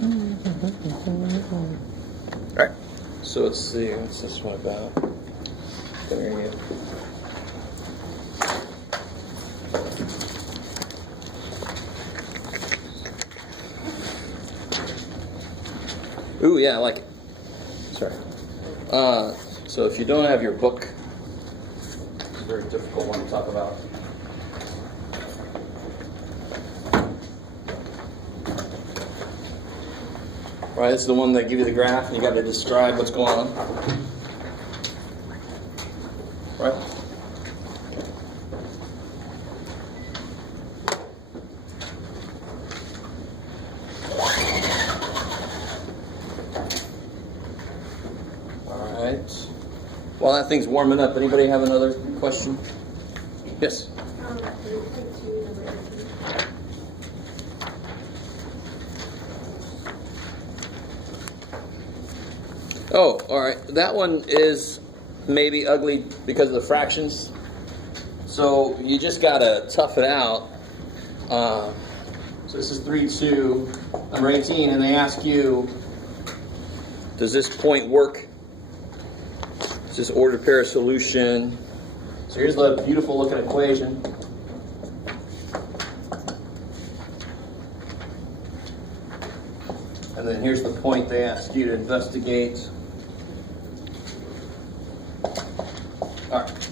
Alright, so let's see, what's this one about? There you go. Ooh, yeah, I like it. Sorry. So if you don't have your book, it's a very difficult one to talk about. Right, this is the one that give you the graph and you got to describe what's going on. Right? All right. While that thing's warming up, anybody have another question? Yes? Oh, all right. That one is maybe ugly because of the fractions. So you just got to tough it out. So this is 3, 2, number 18, and they ask you, does this point work? Is this ordered pair solution? So here's the beautiful looking equation. And then here's the point they ask you to investigate. All right.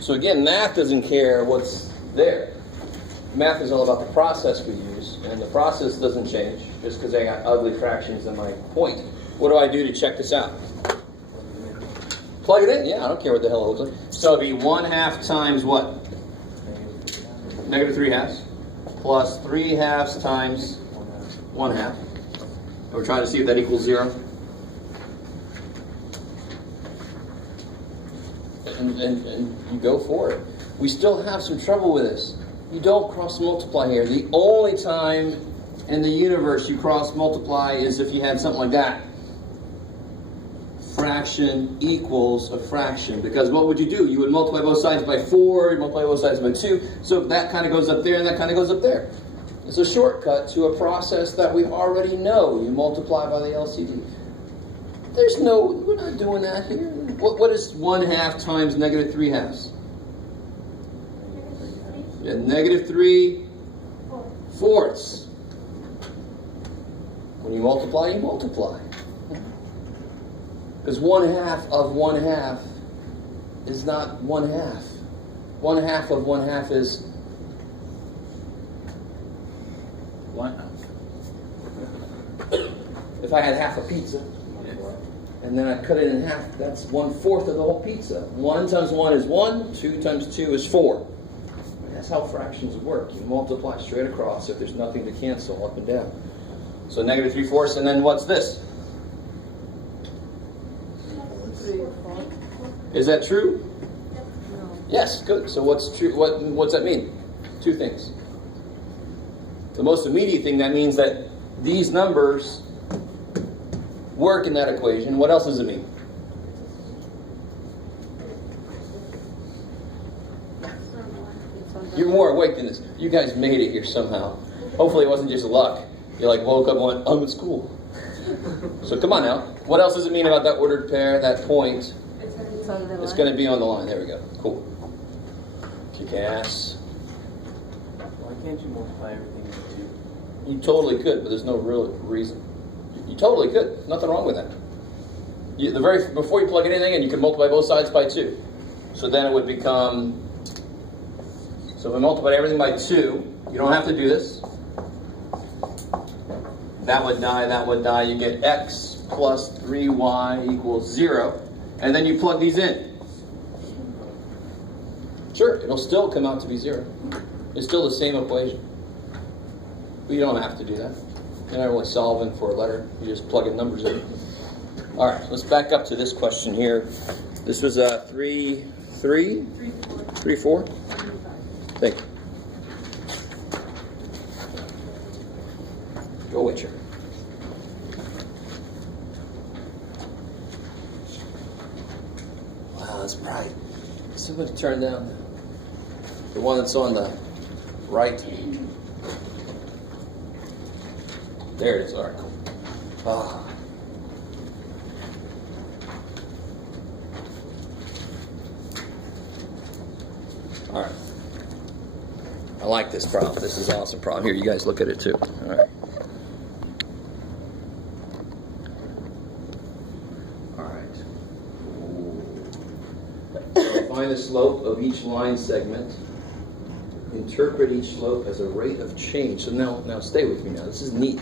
So again, math doesn't care what's there. Math is all about the process we use, and the process doesn't change just because I got ugly fractions in my point. What do I do to check this out? Plug it in. Yeah, I don't care what the hell it looks like. So it'd be 1/2 times what? -3/2 plus 3/2 times 1/2. And we're trying to see if that equals 0. And you go for it. We still have some trouble with this. You don't cross multiply here. The only time in the universe you cross multiply is if you had something like that. Fraction equals a fraction. Because what would you do? You would multiply both sides by 4, multiply both sides by 2. So that kind of goes up there and that kind of goes up there. It's a shortcut to a process that we already know. You multiply by the LCD. We're not doing that here. What is 1/2 times -3/2? Yeah, -3/4. When you multiply, you multiply. Because 1/2 of 1/2 is not 1/2. 1/2 of 1/2 is 1/2. If I had half a pizza, and then I cut it in half, that's 1/4 of the whole pizza. 1 times 1 is 1, 2 times 2 is 4. That's how fractions work. You multiply straight across if there's nothing to cancel up and down. So -3/4, and then what's this? Is that true? No. Yes, good. So what's true? What's that mean? 2 things. The most immediate thing, that means that these numbers work in that equation. What else does it mean? You're more awake than this. You guys made it here somehow. Hopefully it wasn't just luck. You like woke up and went, I'm at school. So come on now. What else does it mean about that ordered pair, that point? It's going to be on the line. There we go. Cool. Kick ass. Why can't you multiply everything by 2? You totally could, but there's no real reason. You totally could. Nothing wrong with that. Before you plug anything in, you can multiply both sides by 2. So then it would become. So if we multiply everything by 2, you don't have to do this. That would die. That would die. You get x plus 3y equals 0. And then you plug these in. Sure, it'll still come out to be 0. It's still the same equation. But you don't have to do that. You're not really solving for a letter. You're just plugging numbers in. All right, let's back up to this question here. This was 3, 4? Thank you. Go Witcher. Wow, that's bright. Somebody turn down the one that's on the right. There it is. All right, cool. Ah. All right. I like this problem. This is an awesome problem. Here, you guys look at it too. All right. All right. So find the slope of each line segment. Interpret each slope as a rate of change. So now stay with me now. This is neat.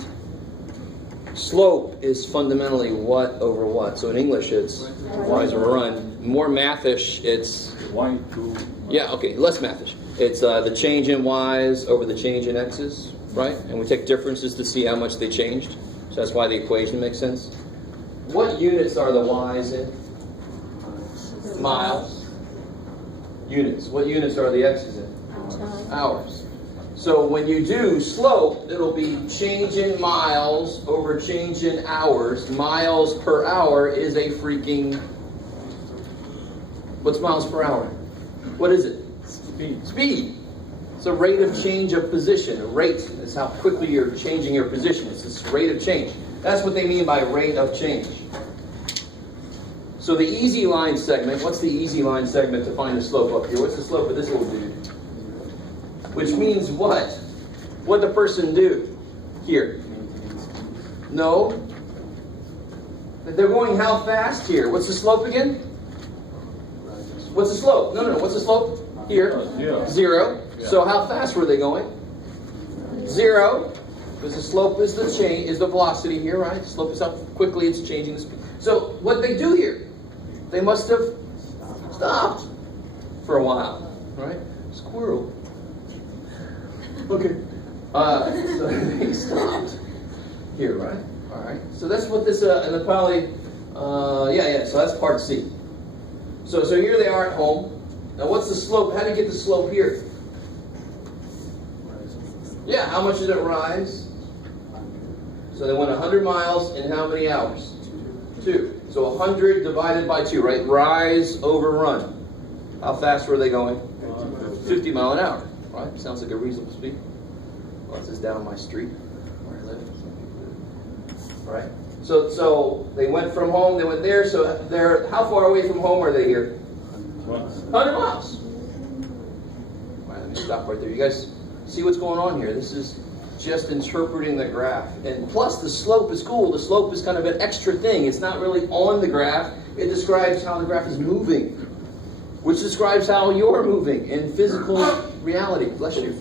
Slope is fundamentally what over what. So in English, it's y over run. More mathish, it's y2. Yeah, okay, less mathish. It's the change in y's over the change in x's, right? And we take differences to see how much they changed. So that's why the equation makes sense. What units are the y's in? Miles. Units. What units are the x's in? Hours. So when you do slope, it'll be change in miles over change in hours. Miles per hour is a freaking... What's miles per hour? What is it? Speed. Speed. It's a rate of change of position. A rate is how quickly you're changing your position. It's this rate of change. That's what they mean by rate of change. So the easy line segment, what's the easy line segment to find the slope up here? What's the slope of this little dude? Which means what? What'd the person do here? No. They're going how fast here? What's the slope again? What's the slope? No. What's the slope here? Zero. So how fast were they going? 0. Because the slope is the change, is the velocity here, right? The slope is how quickly it's changing the speed. So what they do here? They must have stopped for a while, right? Squirrel. Okay. So they stopped here, right? All right. So that's what this, and the probably, so that's part C. So here they are at home. Now what's the slope? How do you get the slope here? Yeah, how much did it rise? So they went 100 miles in how many hours? 2. So 100 divided by 2, right? Rise over run. How fast were they going? 50 mile an hour, right? Sounds like a reasonable speed. Well, this is down my street where I live. Right? So they went from home, they went there, so they're, how far away from home are they here? 100 miles. All right, let me stop right there. You guys see what's going on here? This is just interpreting the graph. And plus the slope is cool. The slope is kind of an extra thing. It's not really on the graph. It describes how the graph is moving, which describes how you're moving in physical reality. Bless you.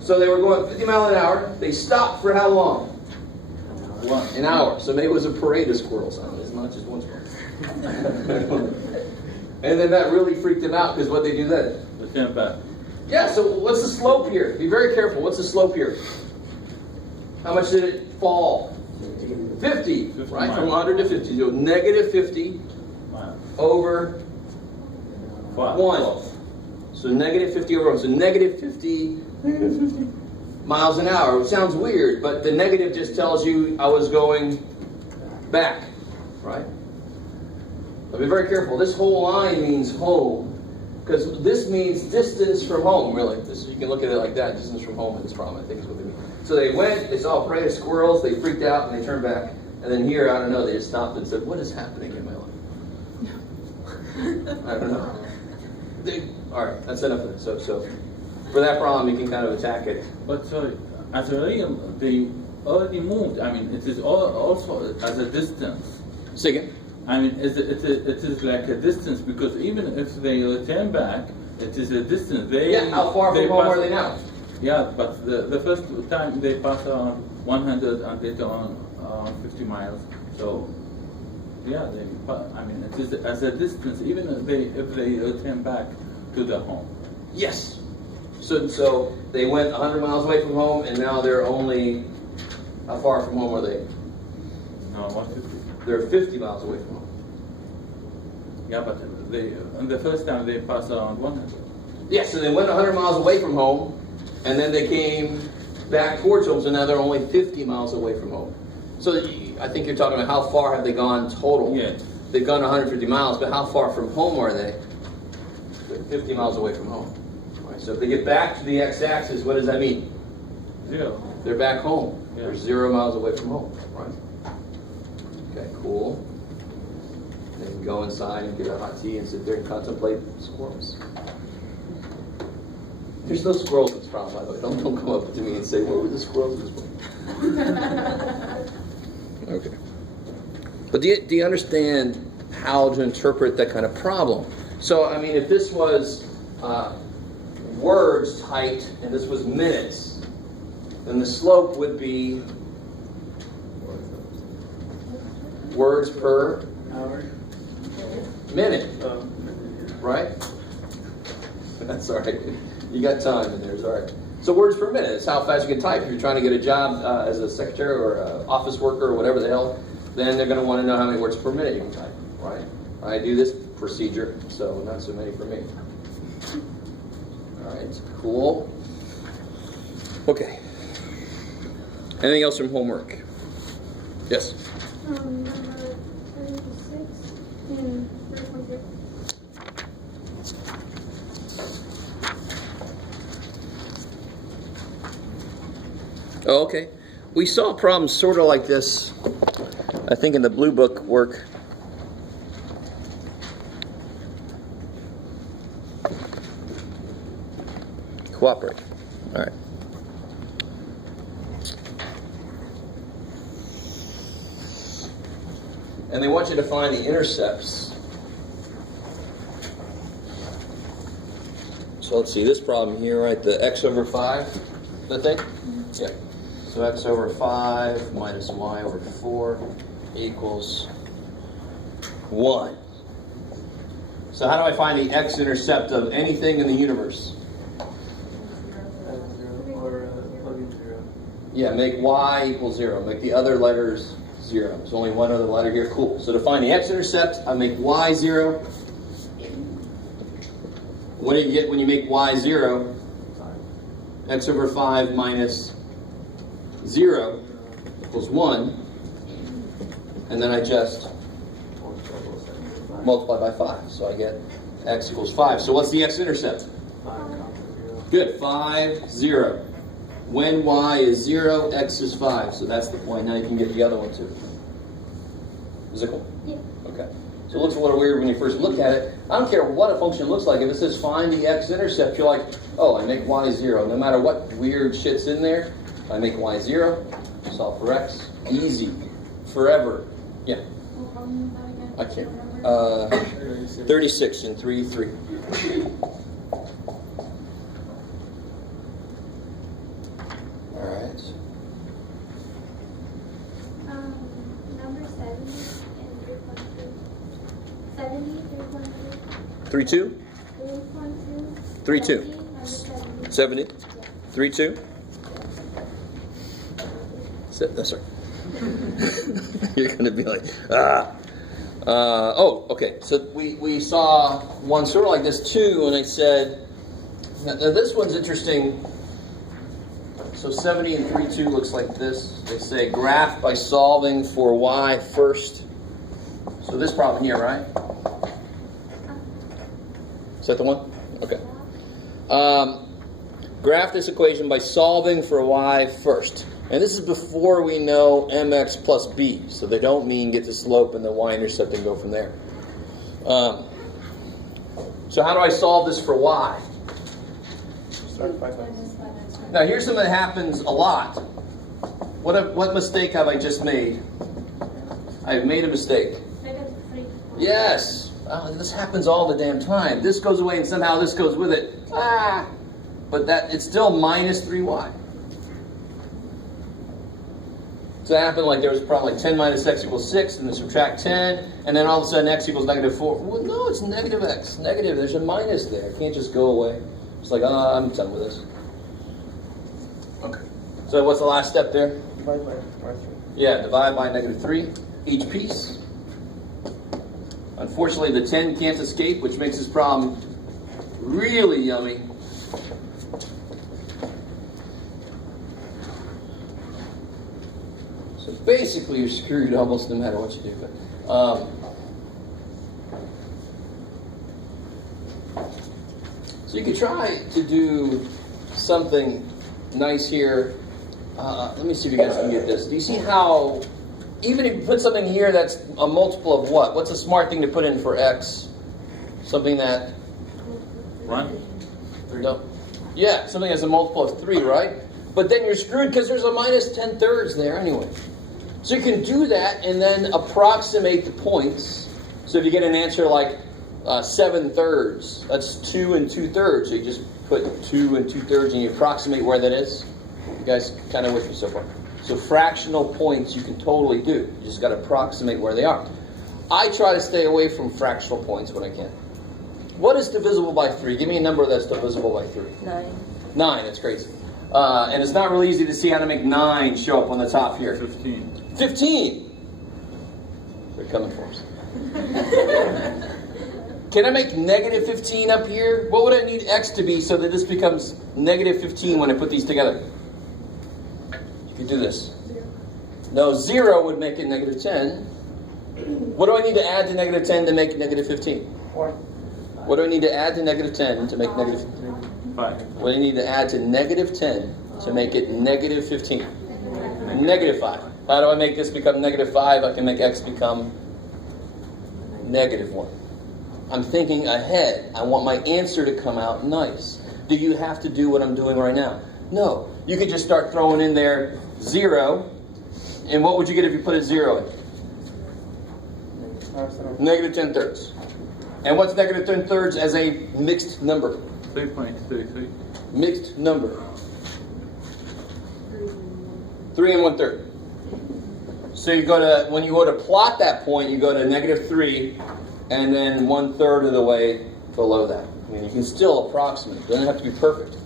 So they were going 50 miles an hour. They stopped for how long? An hour. So maybe it was a parade of squirrels. It's not just one squirrel. And then that really freaked them out because what they do then? They came back. Yeah, so what's the slope here? Be very careful. What's the slope here? How much did it fall? 50, right? miles. From 100 to 50. So negative 50 over 1. So negative 50 over 1. So negative 50 miles an hour. It sounds weird, but the negative just tells you I was going back, right? But be very careful. This whole line means home. Because this means distance from home, really. You can look at it like that, distance from home in this problem, I think is what they mean. So they went, they saw a parade of squirrels, they freaked out, and they turned back. And then here, I don't know, they just stopped and said, what is happening in my life? I don't know. All right, that's enough of this. So for that problem, you can kind of attack it. But sorry, as a real, they already moved. I mean, it is also as a distance. Say again? I mean, it is like a distance because even if they return back, it is a distance. How far from home are they now? Yeah, but the first time they pass around 100 and later on 50 miles. So, yeah, I mean, it is as a distance, even if they return back to their home. Yes. So they went 100 miles away from home, and now they're only, how far from home are they? No, 150. They're 50 miles away from home. Yeah, but the first time they passed around 100. Yeah, so they went 100 miles away from home, and then they came back towards home, so now they're only 50 miles away from home. So I think you're talking about how far have they gone total? Yeah. They've gone 150 miles, but how far from home are they? They're 50 miles away from home. All right, so if they get back to the x-axis, what does that mean? 0. They're back home. Yeah. They're 0 miles away from home, right? Okay, cool. Then you can go inside and get a hot tea and sit there and contemplate squirrels. There's no squirrels in this problem, by the way. Don't come up to me and say, "Where were the squirrels in this one?" Okay. But do you understand how to interpret that kind of problem? So, I mean, if this was words height and this was minutes, then the slope would be words per Hour. minute, right? That's all right. You got time in there, it's all right. So words per minute, it's how fast you can type. If you're trying to get a job as a secretary or an office worker or whatever the hell, then they're going to want to know how many words per minute you can type, right? I do this procedure, so not so many for me. All right, cool. Okay. Anything else from homework? Yes? Number 36 and 3.3. Oh, okay. We saw a problem sort of like this, I think, in the blue book work. Cooperate. All right. And they want you to find the intercepts. So let's see, this problem here, right? The x over 5, the thing? Yeah. So x over 5 minus y over 4 equals 1. So how do I find the x-intercept of anything in the universe? Or plug in 0. Yeah, make y equal 0. Make the other letters 0. There's only one other letter here. Cool. So to find the x-intercept, I make y 0. What do you get when you make y 0? X over 5 minus 0 equals 1. And then I just multiply by 5. So I get x equals 5. So what's the x-intercept? 5, Good. 5, 0. When y is 0, x is 5. So that's the point. Now you can get the other one too. Is it cool? Yeah. Okay. So it looks a little weird when you first look at it. I don't care what a function looks like. If it says find the x-intercept, you're like, oh, I make y 0. No matter what weird shit's in there, I make y 0, solve for x. Easy. Forever. Yeah. What problem is that again? I can't. 36 and 3, 3. All right. Number 70 and 3.2. 70, 3.2. 3, 2? 3.2. 3, 2. Number 70. 70? Yeah. 3, 2? That's right. You're going to be like, ah. Oh, okay. So we saw one sort of like this too, and I said, now this one's interesting. So 70 and 3, 2 looks like this. They say graph by solving for y first. So this problem here, right? Is that the one? Okay. Graph this equation by solving for y first. And this is before we know mx plus b. So they don't mean get the slope and the y-intercept and go from there. So how do I solve this for y? Start 5 times. Now here's something that happens a lot. What mistake have I just made? I've made a mistake. -3. Yes. This happens all the damn time. This goes away and somehow this goes with it. Ah! But it's still minus 3y. So it happened like there was a problem like 10 minus x equals 6, and then subtract 10, and then all of a sudden x equals negative 4. Well, no, it's negative x. Negative, there's a minus there. It can't just go away. It's like, I'm done with this. Okay. So what's the last step there? Divide by R3. Yeah, divide by -3 each piece. Unfortunately, the 10 can't escape, which makes this problem really yummy. So basically, you're screwed almost no matter what you do. So you could try to do something nice here let me see if you guys can get this. Do you see how, even if you put something here that's a multiple of what? What's a smart thing to put in for x? Something that... 1. No. Yeah, something that's a multiple of 3, right? But then you're screwed because there's a minus 10/3 there anyway. So you can do that and then approximate the points. So if you get an answer like 7/3, that's 2 2/3. So you just put 2 2/3 and you approximate where that is. You guys kind of with me so far? So fractional points you can totally do. You just got to approximate where they are. I try to stay away from fractional points when I can. What is divisible by 3? Give me a number that's divisible by 3. 9. 9, that's crazy. And it's not really easy to see how to make 9 show up on the top here. 15. 15! They're coming for us. Can I make negative 15 up here? What would I need x to be so that this becomes negative 15 when I put these together? You could do this. No, 0 would make it negative 10. What do I need to add to negative 10 to make negative 15? 4. What do I need to add to negative 10 to make negative 15? 5. What do I need to add to negative 10 to make it negative 15? Negative 5. How do I make this become negative 5? I can make x become negative 1. I'm thinking ahead. I want my answer to come out nice. Do you have to do what I'm doing right now? No. You could just start throwing in there 0. And what would you get if you put a 0 in? Negative 10/3. And what's negative 10/3 as a mixed number? 3.33. Mixed number. 3 1/3. So you go to, when you go to plot that point, you go to negative 3 and then 1/3 of the way below that. I mean, you can still approximate. It doesn't have to be perfect.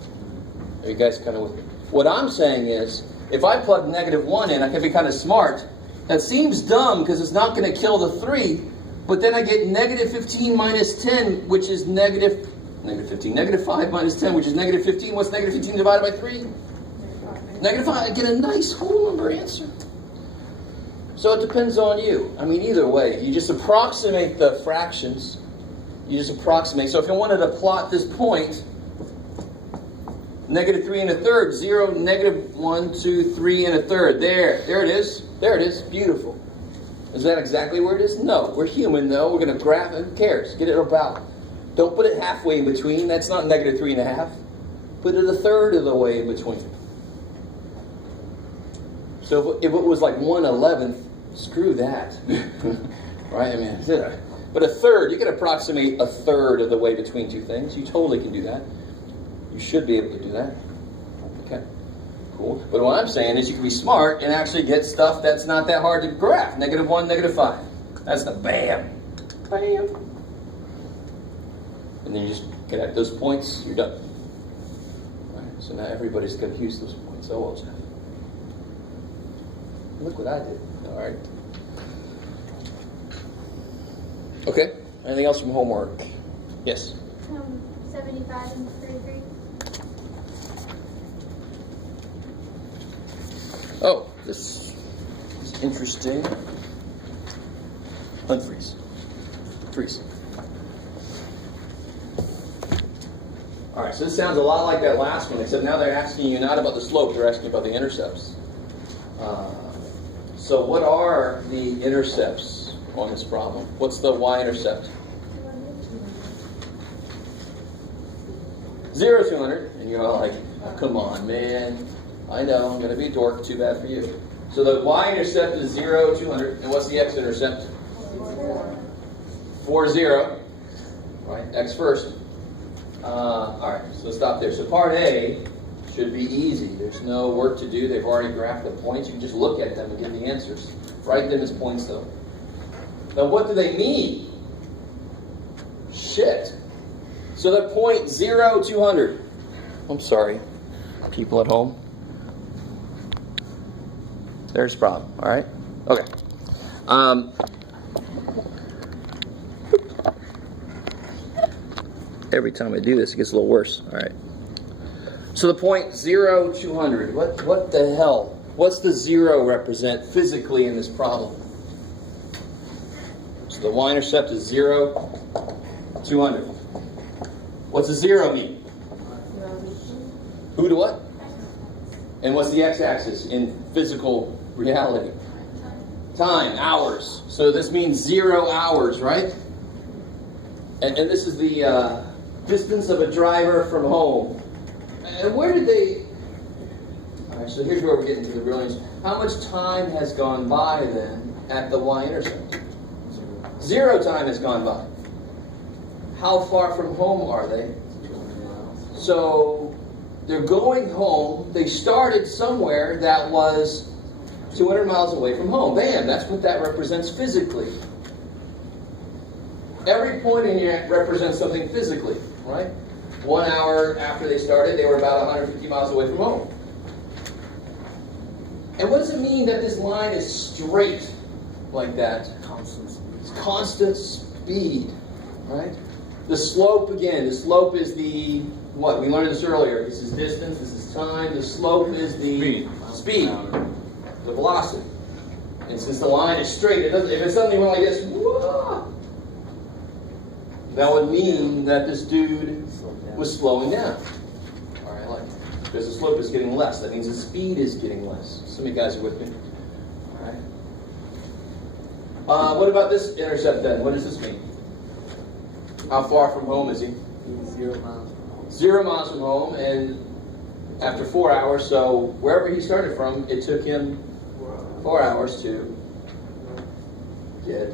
Are you guys kind of with me? What I'm saying is, if I plug negative 1 in, I can be kind of smart. That seems dumb because it's not going to kill the 3, but then I get negative 15 minus 10, which is negative 15. Negative 5 minus 10, which is negative 15. What's negative 15 divided by 3? Negative 5. I get a nice whole number answer. So it depends on you. I mean, either way, you just approximate the fractions. You just approximate. So if you wanted to plot this point, negative 3 1/3, 0, negative 1, 2, 3 1/3. There it is. There it is. Beautiful. Is that exactly where it is? No. We're human, though. We're going to graph it. Who cares? Get it about. Don't put it halfway in between. That's not negative 3 1/2. Put it 1/3 of the way in between. So if it was like 1/11th, screw that. Right? I mean, but 1/3, you can approximate 1/3 of the way between two things. You totally can do that. You should be able to do that. Okay. Cool. But what I'm saying is you can be smart and actually get stuff that's not that hard to graph. Negative 1, negative 5. That's the bam. Bam. And then you just get at those points, you're done. All right, so now everybody's going to use those points. Oh, well, look what I did. All right. Okay. Anything else from homework? Yes. 75 and 33. Oh, this is interesting. Unfreeze. Freeze. All right, so this sounds a lot like that last one, except now they're asking you not about the slope, they're asking you about the intercepts. So what are the intercepts on this problem? What's the Y-intercept? 0, 200. And you're all like, oh, come on, man. I know, I'm going to be a dork. Too bad for you. So the Y-intercept is 0, 200. And what's the X-intercept? 4, 0. Right, X first. All right, so stop there. So part A should be easy. There's no work to do. They've already graphed the points. You can just look at them and get the answers. Write them as points, though. Now, what do they mean? Shit. So the point 0, 200. I'm sorry, people at home. There's a problem, all right? Okay. Every time I do this, it gets a little worse. All right. So the point 0, 200. What the hell? What's the 0 represent physically in this problem? So the Y-intercept is 0, 200. What's a 0 mean? Who to what? And what's the x-axis in physical reality? Time, hours. So this means 0 hours, right? And this is the distance of a driver from home. And where did they... All right, so here's where we're getting to the brilliance. How much time has gone by then at the Y-intercept? 0 time has gone by. How far from home are they? So they're going home. They started somewhere that was 200 miles away from home. Bam, that's what that represents physically. Every point in here represents something physically, right? 1 hour after they started, they were about 150 miles away from home. And what does it mean that this line is straight like that? Constant speed. It's constant speed, right? The slope, again, the slope is the, what? We learned this earlier. This is distance, this is time. The slope is the speed, the velocity. And since the line is straight, it doesn't, if it suddenly went like this, whoa, that would mean that this dude was slowing down. All right, like, because the slope is getting less. That means the speed is getting less. Some of you guys are with me. All right. What about this intercept then? What does this mean? How far from home is he? 0 miles from home. 0 miles from home, and after 4 hours, so wherever he started from, it took him 4 hours to get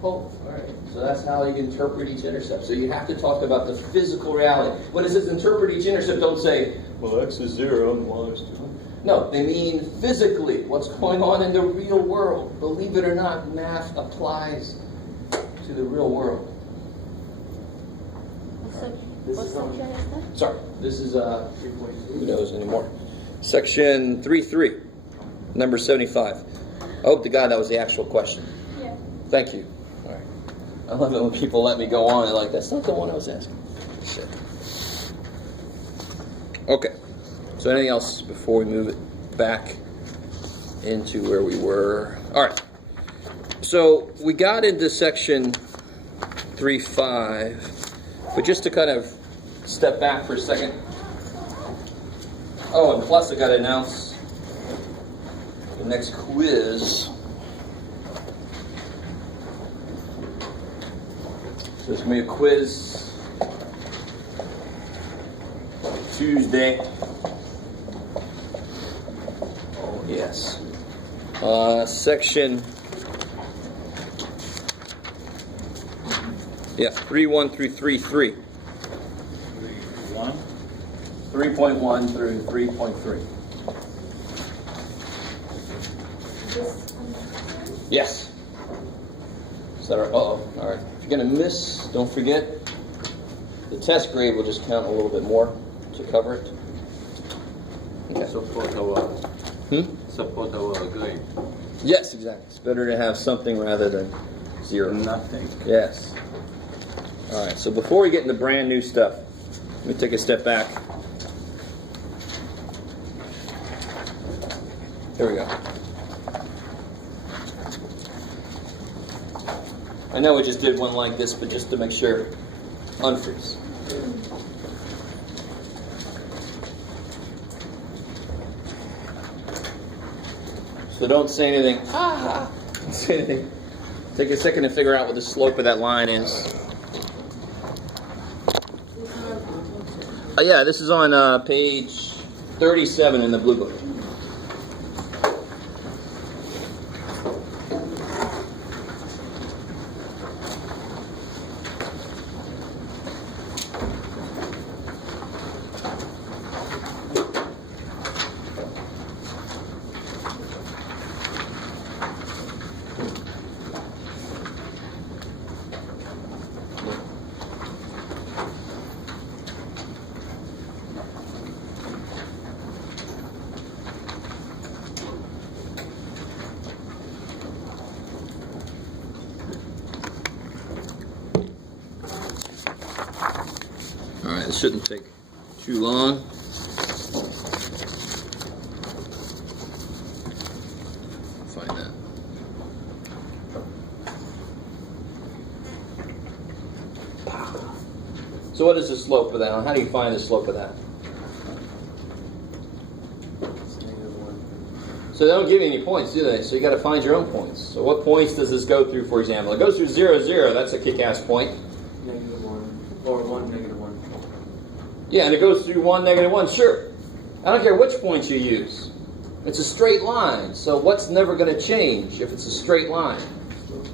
home. All right. So that's how you interpret each intercept. So you have to talk about the physical reality. When it says interpret each intercept, don't say, well, X is 0 and Y is 2. No, they mean physically what's going on in the real world. Believe it or not, math applies to the real world. What section is that? Sorry, this is, who knows anymore? Section 3.3, number 75. I hope to God that was the actual question. Yeah. Thank you. All right. I love it when people let me go on and like, that's not the one I was asking. Shit. Okay. So anything else before we move it back into where we were? All right. So we got into section 3.5, but just to kind of step back for a second. Oh, and plus I got to announce the next quiz. So there's going to be a quiz Tuesday. Oh, yes. Section... Yeah, 3.1 through 3.3. 3.1 through 3.3. Yes. Is that right? Uh-oh. All right. If you're going to miss, don't forget, the test grade will just count a little bit more to cover it. Okay. Support our grade. Yes, exactly. It's better to have something rather than 0. Nothing. Yes. All right, so before we get into brand new stuff, let me take a step back. Here we go. I know we just did one like this, but just to make sure, unfreeze. So don't say anything. Don't say anything. Take a second to figure out what the slope of that line is. Yeah, this is on page 37 in the blue book. Alright, this shouldn't take too long. Find that. So what is the slope of that? How do you find the slope of that? So they don't give you any points, do they? So you got to find your own points. So what points does this go through, for example? It goes through 0, 0. That's a kick-ass point. -1. Or 1, -1. Yeah, and it goes through 1, -1. Sure. I don't care which points you use. It's a straight line. So what's never going to change if it's a straight line?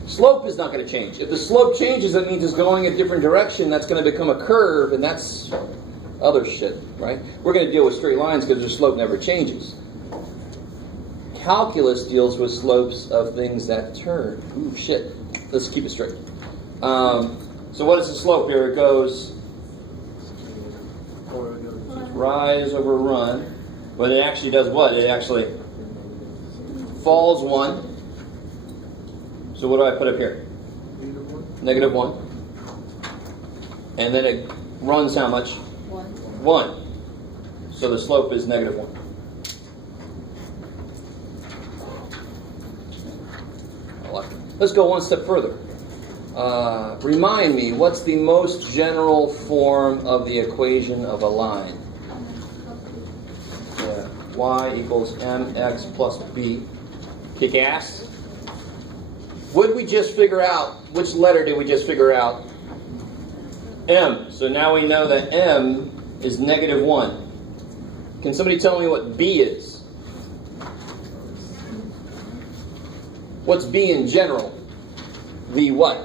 Slope is not going to change. If the slope changes, that means it's going a different direction. That's going to become a curve, and that's other shit, right? We're going to deal with straight lines because their slope never changes. Calculus deals with slopes of things that turn. Ooh, shit. Let's keep it straight. So what is the slope here? It goes rise over run. But it actually does what? It actually falls 1. So what do I put up here? -1. And then it runs how much? 1. So the slope is -1. Let's go one step further. Remind me, what's the most general form of the equation of a line? Yeah. Y equals mx plus b. Kick ass. What did we just figure out? Which letter did we just figure out? M. So now we know that m is -1. Can somebody tell me what b is? What's b in general? The what?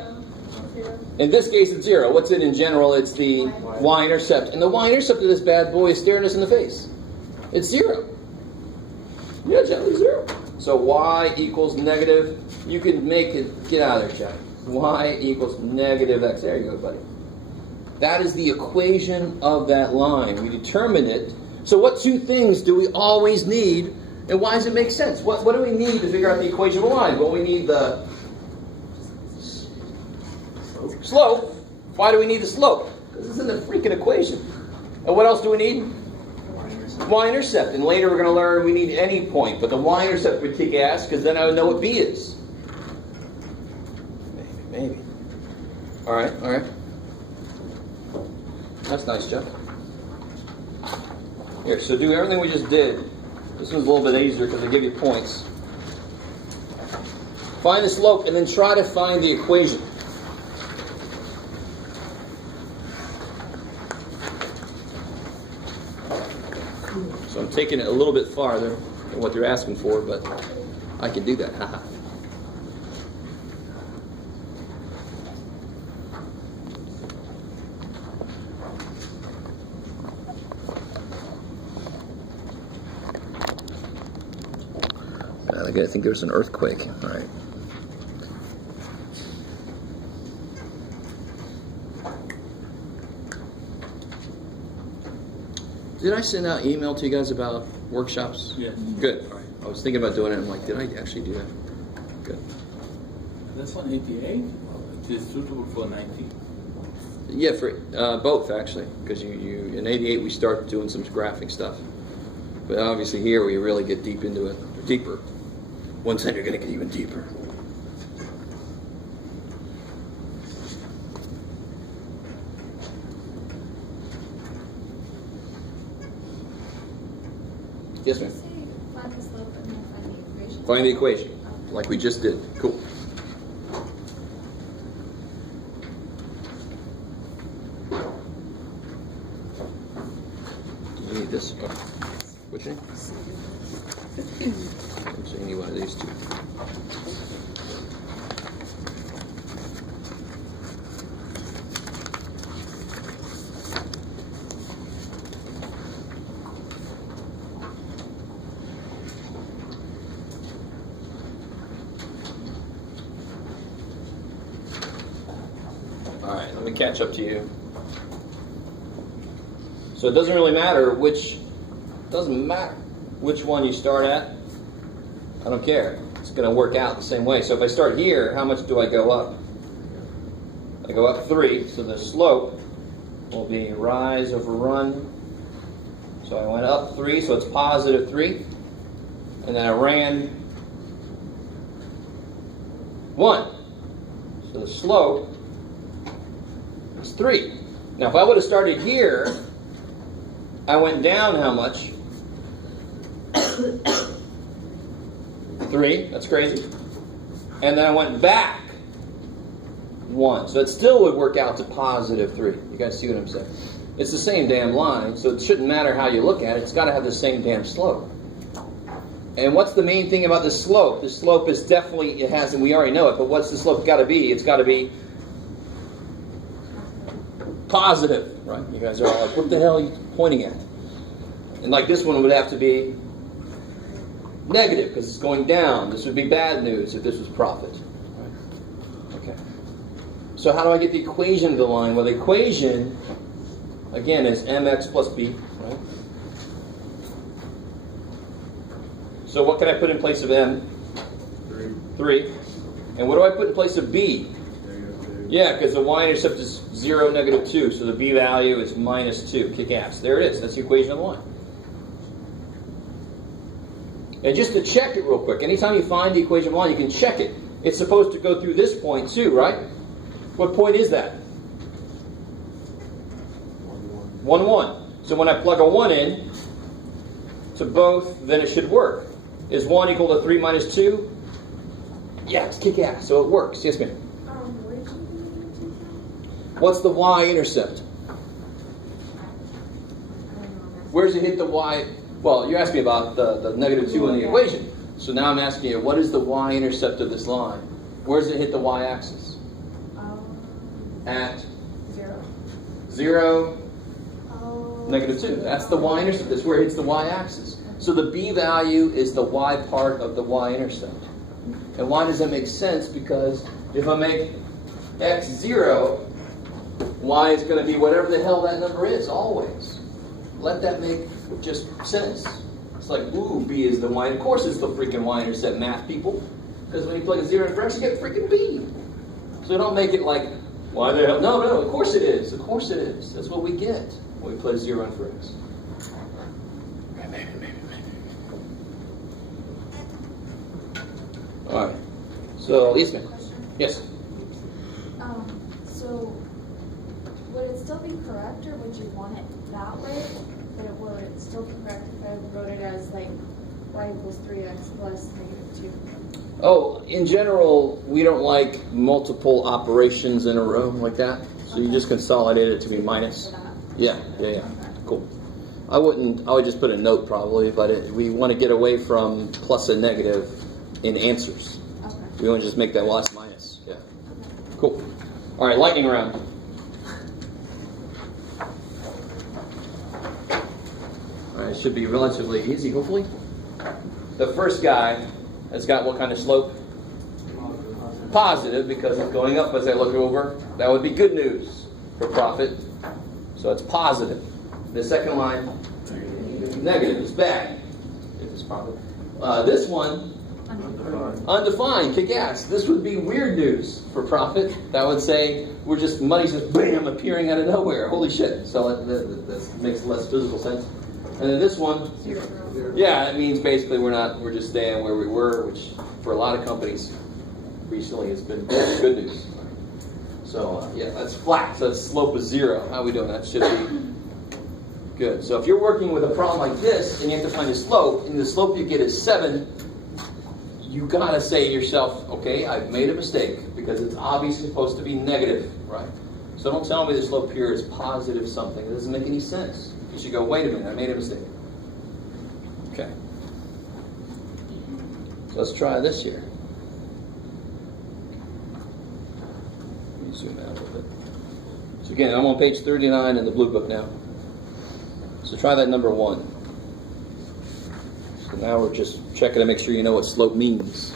In this case, it's 0. What's it in general? It's the Y-intercept. And the Y-intercept of this bad boy is staring us in the face. It's 0. Yeah, generally 0. So y equals negative. You can make it. Get out of there, Jack. Y equals -x. There you go, buddy. That is the equation of that line. We determine it. So what two things do we always need? And why does it make sense? What do we need to figure out the equation of a line? Well, we need the slope. Why do we need the slope? Because it's in the freaking equation. And what else do we need? Y-intercept. And later we're going to learn we need any point. But the Y-intercept would kick ass because then I would know what B is. Maybe. All right. That's nice, Jeff. Here, so do everything we just did. This one's a little bit easier because they give you points. Find the slope and then try to find the equation. So I'm taking it a little bit farther than what they're asking for, but I can do that. Haha. I think there's an earthquake. All right. Did I send out email to you guys about workshops? Yes. Good. All right. I was thinking about doing it. I'm like, did I actually do that? Good. That's 188. It is suitable for 90. Yeah, for both actually, because you in 88 we start doing some graphing stuff, but obviously here we really get deep into it, deeper. One time you're going to get even deeper. Yes, ma'am. Find the slope and then find the equation. Find the equation, like we just did. Cool. You need this. Oh. Which name? I'm saying any one of these two. All right, let me catch up to you. So it doesn't really matter which one you start at. I don't care. It's going to work out the same way. So if I start here, how much do I go up? I go up 3, so the slope will be rise over run. So I went up 3, so it's positive 3. And then I ran 1. So the slope is 3. Now if I would have started here, I went down how much? 3. That's crazy. And then I went back 1. So it still would work out to positive 3. You guys see what I'm saying? It's the same damn line, so it shouldn't matter how you look at it. It's got to have the same damn slope. And what's the main thing about the slope? The slope is definitely, it has, and we already know it, but what's the slope got to be? It's got to be positive, right? You guys are all like, what the hell are you pointing at? And like this one would have to be negative because it's going down. This would be bad news if this was profit. Right? Okay. So how do I get the equation of the line? Well, the equation, again, is mx plus b, right? So what can I put in place of m? 3. And what do I put in place of b? Yeah, because the y-intercept is 0, negative 2. So the b value is minus 2. Kick ass. There it is. That's the equation of the line. And just to check it real quick, anytime you find the equation of the line, you can check it. It's supposed to go through this point too, right? What point is that? 1, 1. So when I plug a 1 in to both, then it should work. Is 1 equal to 3 minus 2? Yeah, it's kick ass, so it works. Yes, ma'am? What's the y-intercept? Where does it hit the y? Well, you asked me about the negative 2 in the equation. So now I'm asking you, what is the y-intercept of this line? Where does it hit the y-axis? At 0, negative 2. That's the y-intercept. That's where it hits the y-axis. So the b value is the y part of the y-intercept. And why does that make sense? Because if I make x 0, y is going to be whatever the hell that number is, always. Let that make just sense. It's like, ooh, b is the y. Of course it's the freaking y-intercept, math people. Because when you plug a 0 in for x, you get freaking b. So don't make it like, why the hell? No, no, of course it is. Of course it is. That's what we get when we put a 0 in for x. All right. So, yes, ma'am. Yes. So, would it still be correct, or would you want it that way? But would it still be correct if I wrote it as like y equals 3x plus negative 2? Oh, in general, we don't like multiple operations in a row like that. So you just consolidate it to be minus. Yeah. Cool. I would just put a note probably, but we want to get away from plus and negative in answers. Okay. We want to just make that last minus. Yeah. Cool. All right, lightning round. All right, it should be relatively easy, hopefully. The first guy has got what kind of slope? Positive, because it's going up as I look over. That would be good news for profit. So it's positive. The second line, negative. It's bad if it's profit. This one, undefined, kick ass. This would be weird news for profit. That would say we're just, money's just bam, appearing out of nowhere. Holy shit. So that makes less physical sense. And then this one, yeah, it means basically we're just staying where we were, which for a lot of companies recently has been good news. So yeah, that's flat. So that slope is 0. How are we doing? That should be good. So if you're working with a problem like this and you have to find a slope, and the slope you get is 7, you gotta say to yourself, okay, I've made a mistake because it's obviously supposed to be negative, right? So don't tell me the slope here is positive something. It doesn't make any sense. You should go, wait a minute, I made a mistake. Okay. So let's try this here. Let me zoom out a little bit. So again, I'm on page 39 in the blue book now. So try that number 1. So now we're just checking to make sure you know what slope means.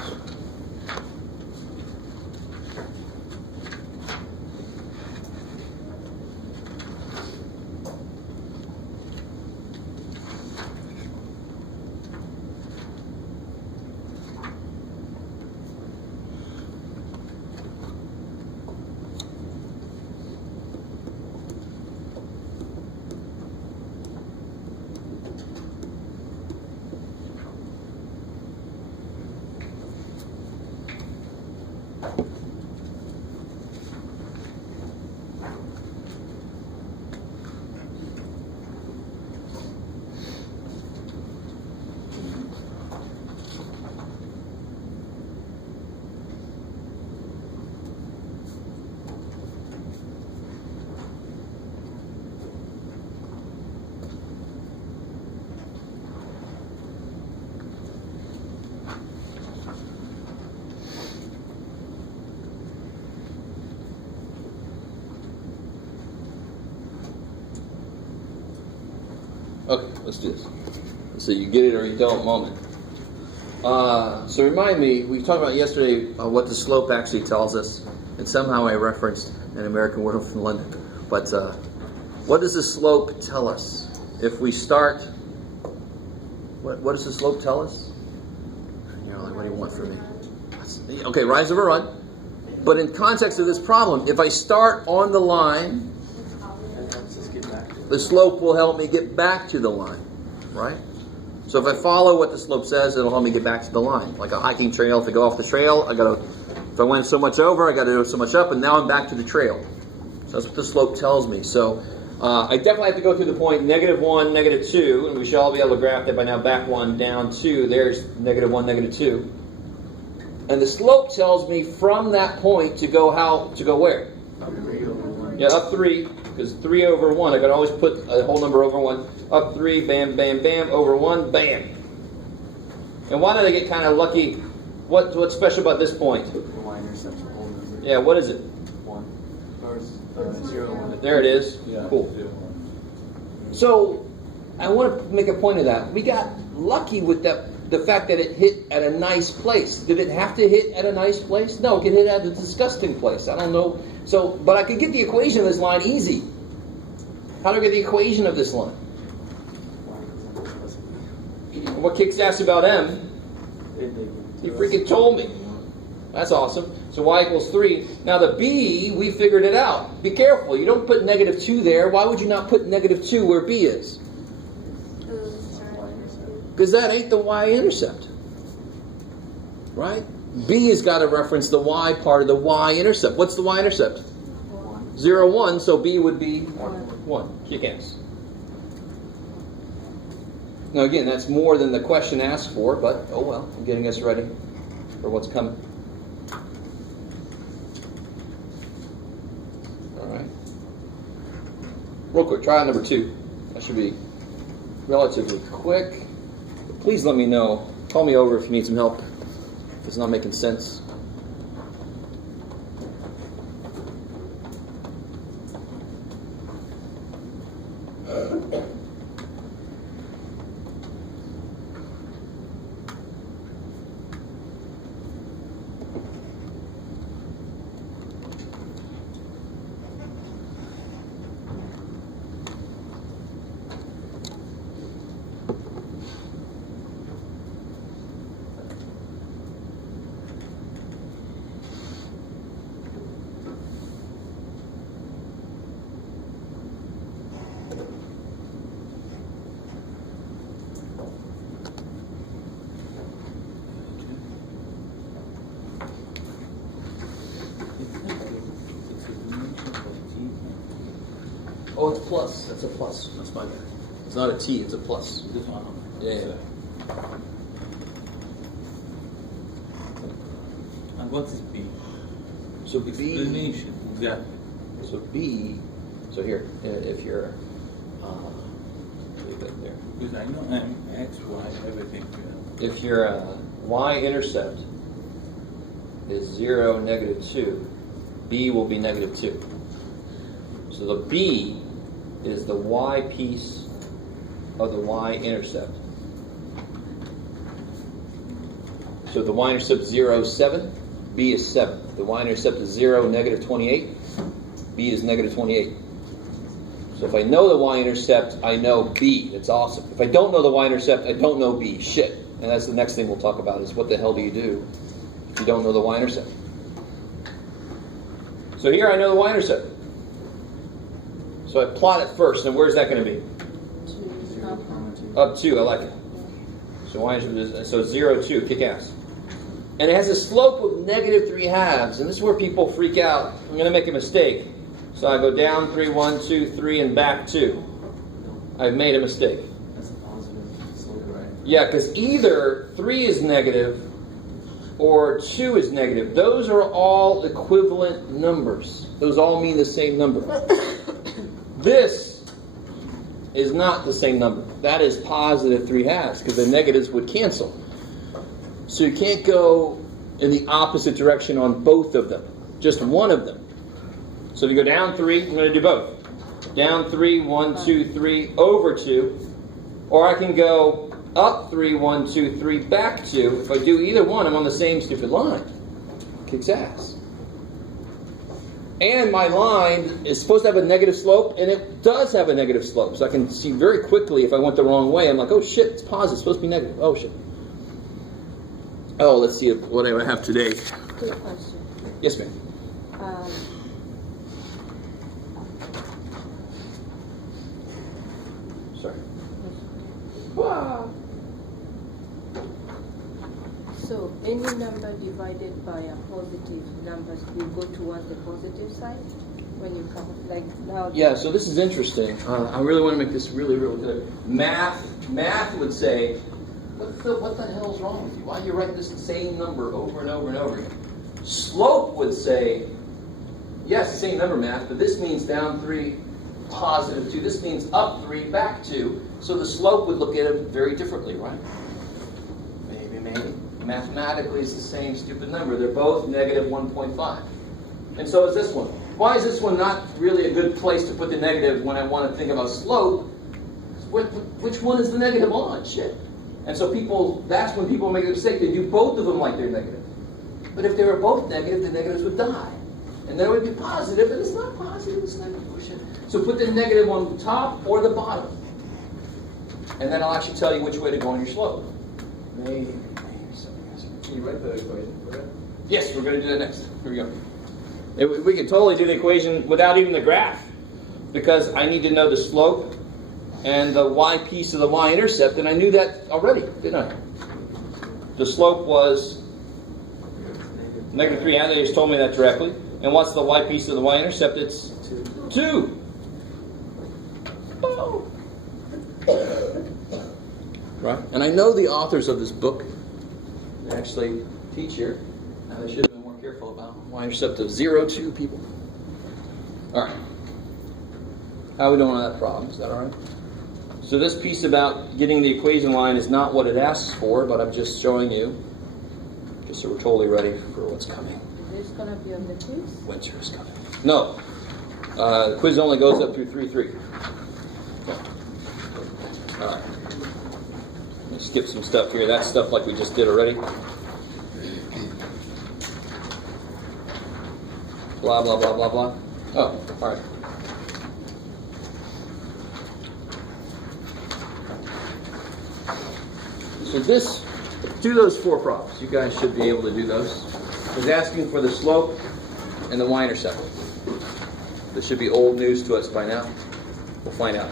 Okay, let's do this. So you get it or you don't moment. So remind me, we talked about yesterday what the slope actually tells us, and somehow I referenced an American word from London. But what does the slope tell us? If we start, what does the slope tell us? You're like, what do you want from me? Okay, rise over run. But in context of this problem, if I start on the line, the slope will help me get back to the line, right? So if I follow what the slope says, it'll help me get back to the line. Like a hiking trail, if I go off the trail, if I went so much over, I got to go so much up, and now I'm back to the trail. So that's what the slope tells me. So I definitely have to go through the point -1, -2, and we should all be able to graph that by now. Back 1, down 2. There's -1, -2. And the slope tells me from that point to go where? Up 3 over 1. Yeah, up 3, because 3 over 1, I can always put a whole number over 1. Up 3, bam, bam, bam, over 1, bam. And why did I get kind of lucky? What's special about this point? The Y-Intercept's a whole number. Yeah, what is it? 1. Or 0, 1. There it is. Yeah. Cool. So, I want to make a point of that. We got lucky with the fact that it hit at a nice place. Did it have to hit at a nice place? No, it could hit at a disgusting place. I don't know. So, but I could get the equation of this line easy. How do I get the equation of this line? What kicks ass about M? He freaking told me. That's awesome. So y equals 3. Now the b, we figured it out. Be careful. You don't put -2 there. Why would you not put -2 where b is? Because that ain't the y-intercept. Right? B has got to reference the y part of the y-intercept. What's the y-intercept? 0, 1. So b would be 1. Kick ass. Now again, that's more than the question asked for, but oh well, I'm getting us ready for what's coming. Alright. Real quick, try number 2. That should be relatively quick. Please let me know. Call me over if you need some help. If it's not making sense. Oh, it's plus. That's a plus. That's my bad. It's not a T, it's a plus. Yeah. And what is B? So B. Explanation. Yeah. So B. So here, if you're, leave that there. Because I know M, X, Y, everything. If your y-intercept is 0, -2, B will be -2. So the B is the y piece of the y-intercept. So the y-intercept is 0, 7, B is 7. The y-intercept is 0, -28, B is -28. So if I know the y-intercept, I know B. That's awesome. If I don't know the y-intercept, I don't know B. Shit. And that's the next thing we'll talk about is what the hell do you do if you don't know the y-intercept. So here I know the y-intercept. So I plot it first, and where's that going to be? 2. Up 2, I like it. So y-intercept is, so 0, 2, kick ass. And it has a slope of -3/2, and this is where people freak out. I'm going to make a mistake. So I go down 3, 1, 2, 3, and back 2. I've made a mistake. That's a positive slope, right? Yeah, because either 3 is negative or 2 is negative. Those are all equivalent numbers. Those all mean the same number. This is not the same number. That is positive 3/2 because the negatives would cancel. So you can't go in the opposite direction on both of them. Just one of them. So if you go down 3, I'm going to do both. Down 3, 1, 2, 3, over 2. Or I can go up 3, 1, 2, 3, back 2. If I do either one, I'm on the same stupid line. Kicks ass. And my line is supposed to have a negative slope, and it does have a negative slope. So I can see very quickly if I went the wrong way. I'm like, oh shit, it's positive. It's supposed to be negative. Oh shit. Oh, let's see what I have today. Quick question. Yes, ma'am. Sorry. Wow. So any number divided by a positive number will go towards the positive side when you come, like now. Yeah, so this is interesting. I really want to make this really, really clear. Math would say, what the hell is wrong with you? Why are you writing this same number over and over and over again? Slope would say, yes, same number, math, but this means down 3, positive 2. This means up 3, back 2. So the slope would look at it very differently, right? Maybe. Mathematically, it's the same stupid number. They're both negative 1.5. And so is this one. Why is this one not really a good place to put the negative when I want to think about slope? Which one is the negative on? Shit. And so that's when people make a mistake. They do both of them like they're negative. But if they were both negative, the negatives would die. And then it would be positive, and it's not positive, it's negative. Bullshit. So put the negative on the top or the bottom. And then I'll actually tell you which way to go on your slope. Maybe. Can you write the equation for that? Yes, we're going to do that next. Here we go. We can totally do the equation without even the graph, because I need to know the slope and the y piece of the y-intercept, and I knew that already, didn't I? The slope was negative 3, and they just told me that directly. And what's the y piece of the y-intercept? It's 2. Oh. Right? And I know the authors of this book, they actually teach here. Now they should have been more careful about y-intercept of 0, 2 people. All right. How are we doing on that problem? Is that all right? So this piece about getting the equation line is not what it asks for, but I'm just showing you, just so we're totally ready for what's coming. Is this going to be on the quiz? Winter is coming. No. The quiz only goes up through 3-3. All right. Let's skip some stuff here. That's stuff like we just did already. Blah, blah, blah, blah, blah. Oh, all right. So do those 4 problems. You guys should be able to do those. It's asking for the slope and the y-intercept. This should be old news to us by now. We'll find out.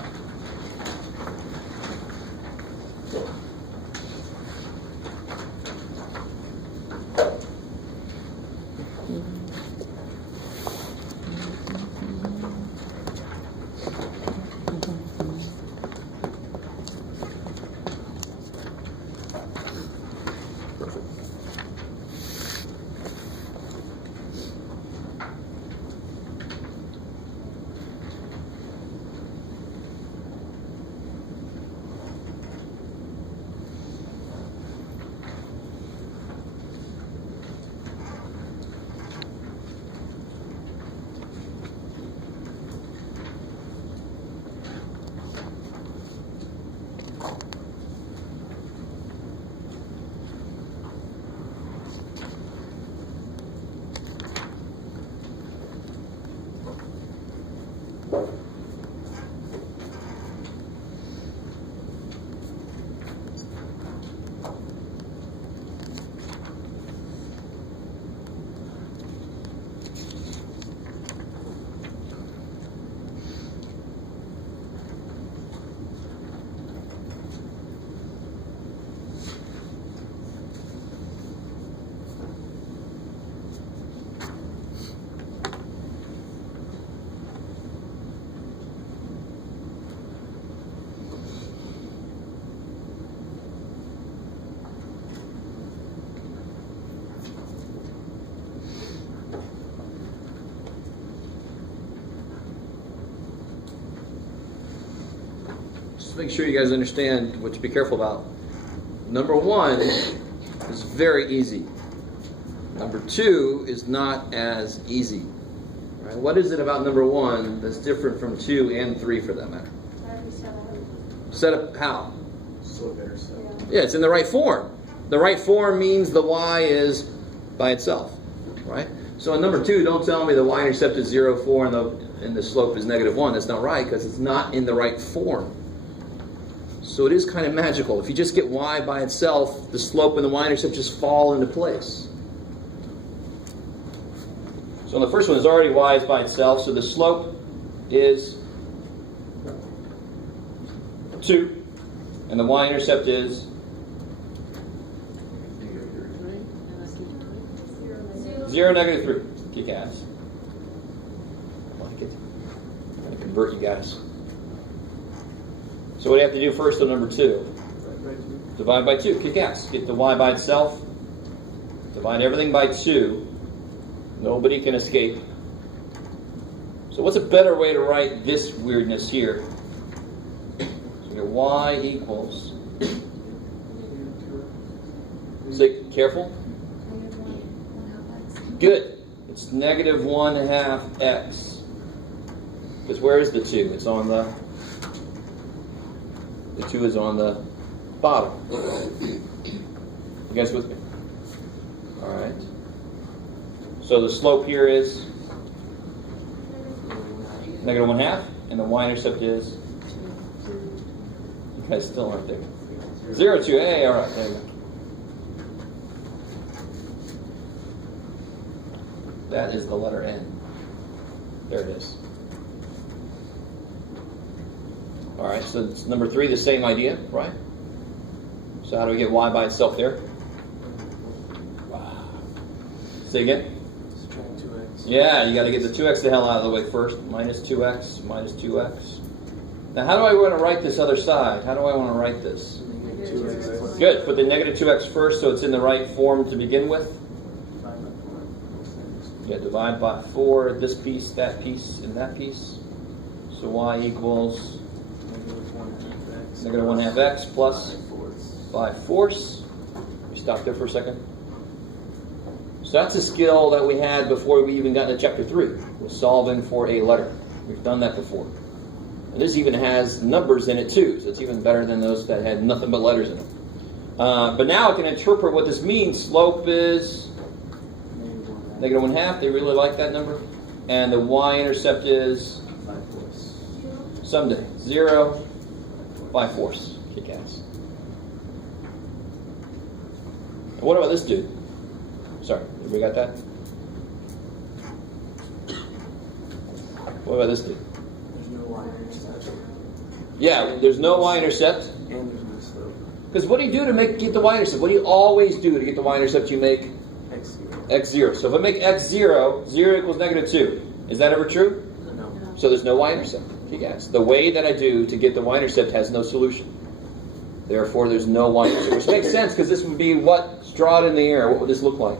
Make sure you guys understand what to be careful about. Number 1 is very easy. Number 2 is not as easy. Right? What is it about number 1 that's different from 2 and 3 for that matter? Set up Set up how? Yeah, it's in the right form. The right form means the y is by itself, right? So in number 2, don't tell me the y-intercept is 0, 4, and the slope is -1. That's not right, because it's not in the right form. So it is kind of magical. If you just get y by itself, the slope and the y-intercept just fall into place. So in the first one, it's already y is by itself, so the slope is 2, and the y-intercept is 0, -3. Kick ass. I like it. I'm going to convert you guys. So what do you have to do first on number 2? Divide by 2. Kick ass. Get the y by itself. Divide everything by 2. Nobody can escape. So what's a better way to write this weirdness here? So we get y equals. Say, careful. Good. It's -1/2 x. Because where is the 2? It's on the 2 is on the bottom. You guys with me? All right. So the slope here is -1/2, and the y-intercept is. You guys still aren't there. 0, 2. Hey, all right. There we go. That is the letter N. There it is. All right, so it's number 3, the same idea, right? So how do we get y by itself there? Wow. Say again? Subtract 2x. Yeah, you got to get the 2x the hell out of the way first. -2x, -2x. Now, how do I want to write this other side? How do I want to write this? 2x. Good. Put the -2x first so it's in the right form to begin with. Yeah, divide by 4, this piece, that piece, and that piece. So y equals -1/2x plus 5/4. We stop there for a second. So that's a skill that we had before we even got into chapter 3, was solving for a letter. We've done that before. And this even has numbers in it too, so it's even better than those that had nothing but letters in them. But now I can interpret what this means. Slope is -1/2. They really like that number. And the y-intercept is 5/4. someday 0, 5/4. Kick ass. And what about this dude? Sorry, everybody got that? What about this dude? There's no y-intercept. Yeah, there's no y-intercept. And there's no slope. Because what do you do to get the y-intercept? What do you always do to get the y-intercept? You make x0. x0. So if I make x0, 0 equals -2. Is that ever true? No. So there's no y-intercept. Kick ass. The way that I do to get the y-intercept has no solution. Therefore, there's no y-intercept. Which makes sense, because this would be what? Draw it in the air. What would this look like?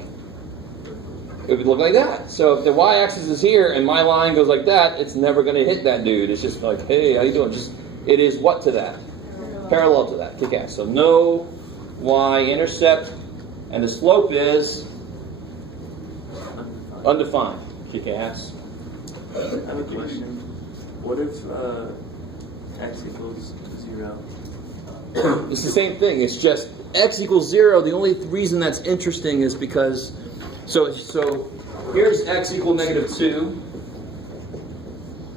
It would look like that. So if the y-axis is here and my line goes like that, it's never going to hit that dude. It's just like, hey, how you doing? It is what to that? Parallel to that. Kick ass. So no y-intercept, and the slope is undefined. Kick ass. I have a question. What if x equals 0? It's the same thing. It's just x equals 0. The only reason that's interesting is because, so here's x equal -2.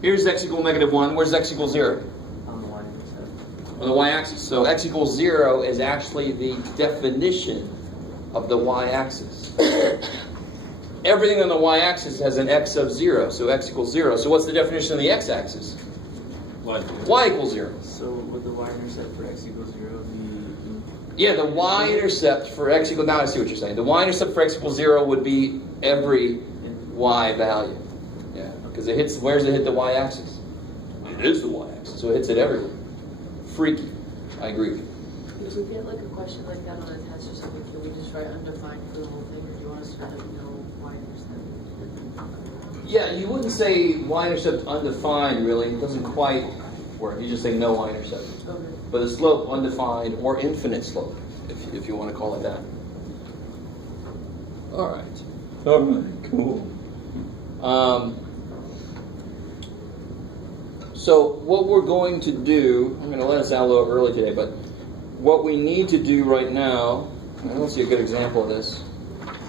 Here's x equal -1. Where's x equal 0? On the y-intercept. On the y-axis. So x equals 0 is actually the definition of the y-axis. Everything on the y-axis has an x of 0, so x equals 0. So what's the definition of the x-axis? Y equals 0. So would the y-intercept for x equals 0 be... Yeah, the y-intercept for x equals... Now I see what you're saying. The y-intercept for x equals 0 would be every y value. Yeah, because it hits... Where does it hit the y-axis? It is the y-axis, so it hits it everywhere. Freaky. I agree with you. If we get like a question like that on a test or something, can we just write undefined for the whole thing, or do you want us to like know y-intercept? Yeah, you wouldn't say y-intercept undefined, really. It doesn't quite work. You just say no y-intercept. Okay. But the slope undefined or infinite slope, if you want to call it that. All right. All right, cool. So what we're going to do, I'm going to let us out a little early today, but what we need to do right now, I don't see a good example of this,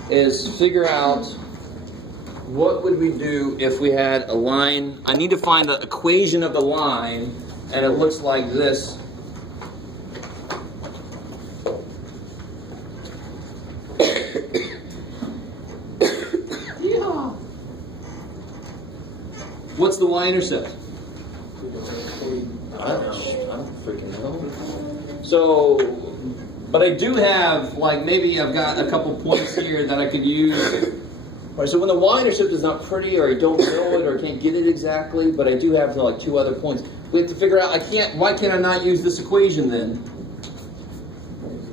is figure out what would we do if we had a line. I need to find the equation of the line, and it looks like this. What's the Y-intercept? I don't freaking know. So, but I do have, like, maybe I've got a couple points here that I could use. All right, so when the Y-intercept is not pretty, or I don't know it, or can't get it exactly, but I do have like 2 other points. We have to figure out, why can't I not use this equation then?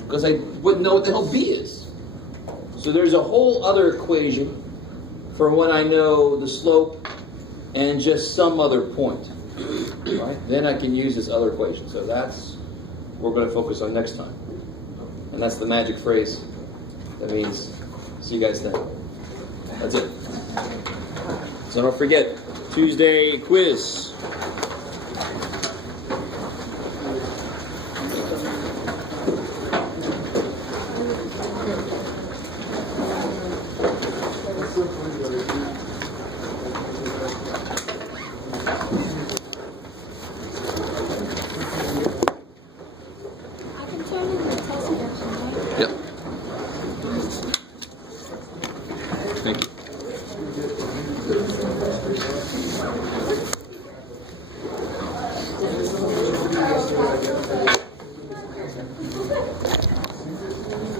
Because I wouldn't know what the hell B is. So there's a whole other equation for when I know the slope and just some other point. Right? Then I can use this other equation. So that's what we're going to focus on next time. And that's the magic phrase that means, see you guys then. That's it. So don't forget, Tuesday quiz. Yep. Thank you.